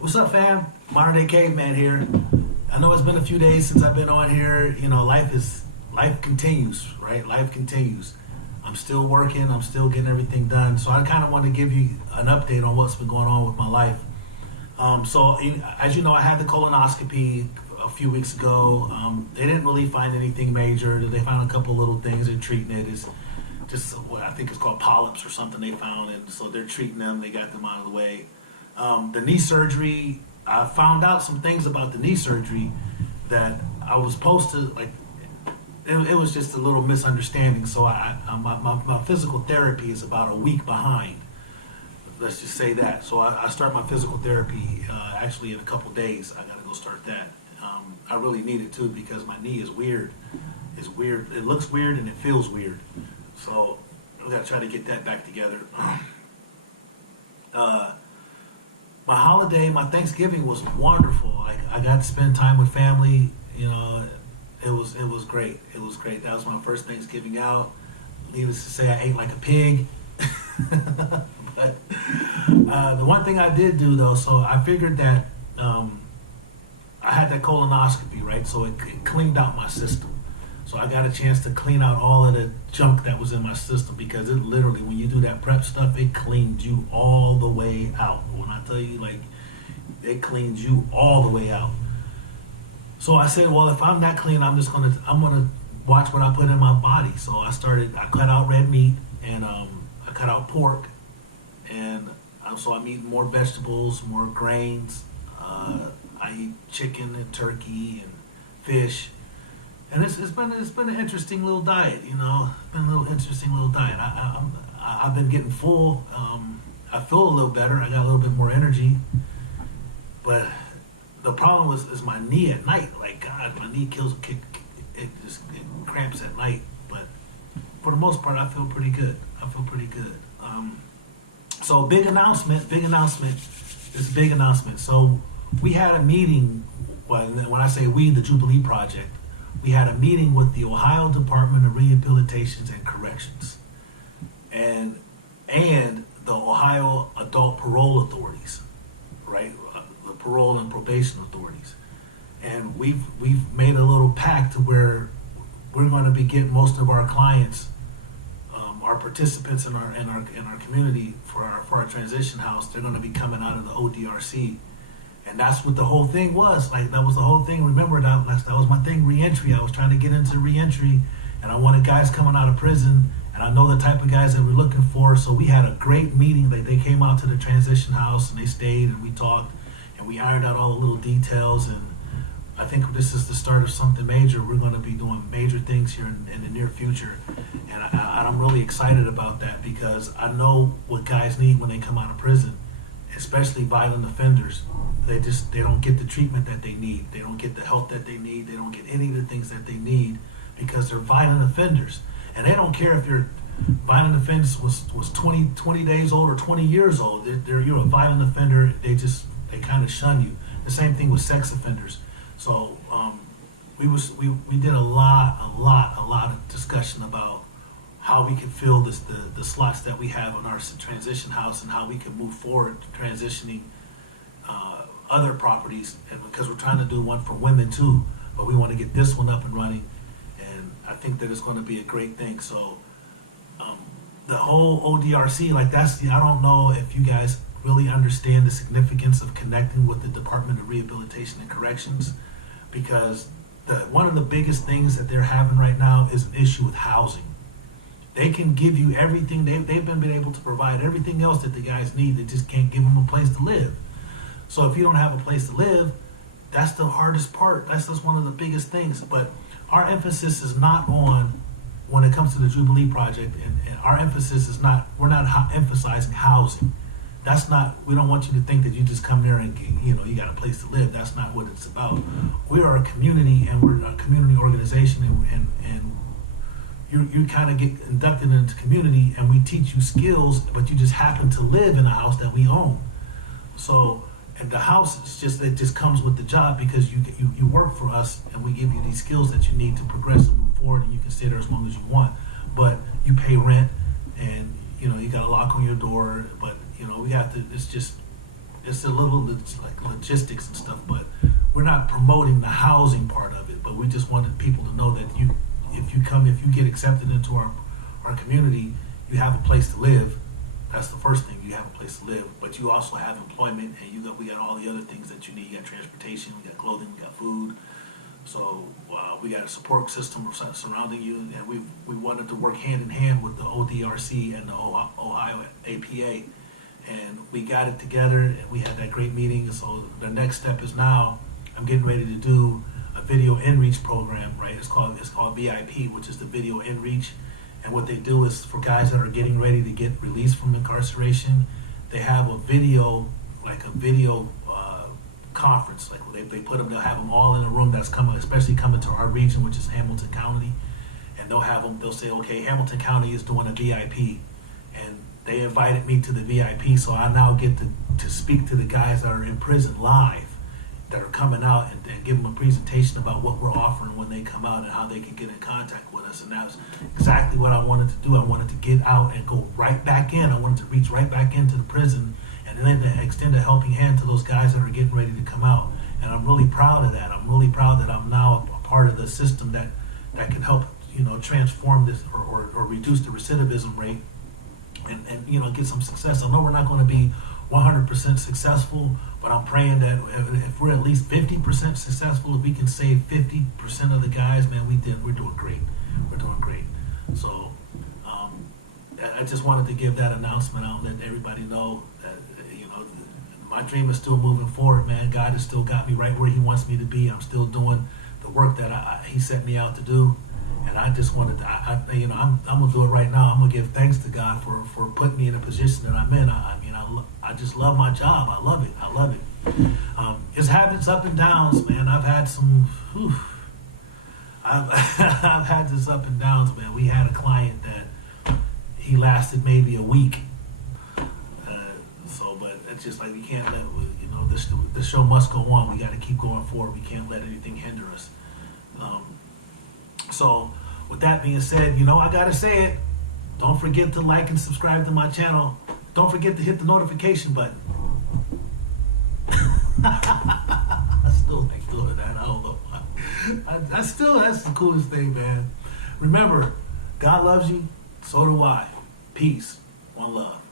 What's up, fam? Modern Day Caveman here. I know it's been a few days since I've been on here. You know, life continues, right? Life continues. I'm still working. I'm still getting everything done. So I kind of want to give you an update on what's been going on with my life. As you know, I had the colonoscopy a few weeks ago. They didn't really find anything major. They found a couple little things. They're treating it. It's just what I think it's called polyps or something they found, and so they're treating them. They got them out of the way. The knee surgery, I found out some things about the knee surgery that I was supposed to, like, it was just a little misunderstanding. So my physical therapy is about a week behind. Let's just say that. So I start my physical therapy actually in a couple days. I got to go start that. I really need it too because my knee is weird. It's weird. It looks weird and it feels weird. So I got to try to get that back together. My holiday, my Thanksgiving was wonderful. I got to spend time with family. You know, it was great. It was great. That was my first Thanksgiving out. Needless to say, I ate like a pig. But the one thing I did do though, so I figured that I had that colonoscopy, right? So it cleaned out my system. So I got a chance to clean out all of the junk that was in my system because it literally, when you do that prep stuff, it cleans you all the way out. When I tell you, like, it cleans you all the way out. So I said, well, if I'm not clean, I'm gonna watch what I put in my body. So I cut out red meat and I cut out pork, and so I'm eating more vegetables, more grains. I eat chicken and turkey and fish. And it's been an interesting little diet, you know. It's been a little interesting little diet. I've been getting full. I feel a little better. I got a little bit more energy. But the problem is my knee at night. Like, God, my knee it cramps at night. But for the most part, I feel pretty good. So big announcement. It's a big announcement. So we had a meeting. When I say we, the Jubilee Project. We had a meeting with the Ohio Department of Rehabilitations and Corrections and the Ohio Adult Parole Authorities, right? The parole and probation authorities. And we've made a little pact to where we're going to be getting most of our clients, our participants in our community for our transition house. They're going to be coming out of the ODRC. And that's what the whole thing was. Like, that was the whole thing. Remember, that was my thing, reentry. I was trying to get into reentry, and I wanted guys coming out of prison, and I know the type of guys that we're looking for. So we had a great meeting. They came out to the transition house, and they stayed, and we talked, and we ironed out all the little details. And I think this is the start of something major. We're going to be doing major things here in the near future. And I'm really excited about that because I know what guys need when they come out of prison, especially violent offenders. They don't get the treatment that they need. They don't get the help that they need. They don't get any of the things that they need because they're violent offenders. And they don't care if your violent offense was 20 days old or 20 years old. You're a violent offender. They kind of shun you. The same thing with sex offenders. So we did a lot of discussion about how we can fill the slots that we have on our transition house and how we can move forward transitioning other properties, and because we're trying to do one for women too, but we want to get this one up and running, and I think that it's going to be a great thing. So the whole ODRC, like, I don't know if you guys really understand the significance of connecting with the Department of Rehabilitation and Corrections, because one of the biggest things that they're having right now is an issue with housing. They can give you everything. They've been able to provide everything else that the guys need. They just can't give them a place to live. So if you don't have a place to live, that's the hardest part. That's just one of the biggest things. But our emphasis is not on, when it comes to the Jubilee Project, and our emphasis is not, we're not emphasizing housing. That's not, we don't want you to think that you just come there and, you know, you got a place to live. That's not what it's about. We are a community, and we're a community organization, and you kind of get inducted into community, and we teach you skills, but you just happen to live in a house that we own. So, and the house it just comes with the job because you work for us, and we give you these skills that you need to progress and move forward, and you can stay there as long as you want. But you pay rent, and you know you got a lock on your door. But you know we got to. It's it's a little like logistics and stuff, but we're not promoting the housing part of it. But we just wanted people to know that if you get accepted into our community, you have a place to live. That's the first thing. You have a place to live, but you also have employment, and we got all the other things that you need. You got transportation, we got clothing, we got food. So we got a support system surrounding you, and we wanted to work hand in hand with the ODRC and the Ohio APA, and we got it together, and we had that great meeting. So the next step is now I'm getting ready to do a video inreach program. Right? It's called VIP, which is the video inreach. And what they do is for guys that are getting ready to get released from incarceration, they have a video conference. Like they'll have them all in a room that's especially coming to our region, which is Hamilton County. And they'll say, okay, Hamilton County is doing a VIP. And they invited me to the VIP, so I now get to speak to the guys that are in prison live, that are coming out, and give them a presentation about what we're offering when they come out and how they can get in contact with us. And that was exactly what I wanted to do. I wanted to get out and go right back in. I wanted to reach right back into the prison and then extend a helping hand to those guys that are getting ready to come out. And I'm really proud of that. I'm really proud that I'm now a part of the system that can help, transform this or reduce the recidivism rate and get some success. I know we're not going to be 100% successful, but I'm praying that if we're at least 50% successful, if we can save 50% of the guys, man, we're doing great. We're doing great. So I just wanted to give that announcement out, let everybody know that my dream is still moving forward, man. God has still got me right where He wants me to be. I'm still doing the work that He set me out to do. And I just wanted to, I'm gonna do it right now. I'm gonna give thanks to God for putting me in a position that I'm in. I just love my job. I love it. It's had its up and downs, man. I've had some. I've had this up and downs, man. We had a client that he lasted maybe a week. But it's just like we can't let the show must go on. We got to keep going forward. We can't let anything hinder us. So with that being said, I gotta say it. Don't forget to like and subscribe to my channel. Don't forget to hit the notification button. I still like doing that. I don't know. That's the coolest thing, man. Remember, God loves you. So do I. Peace. One love.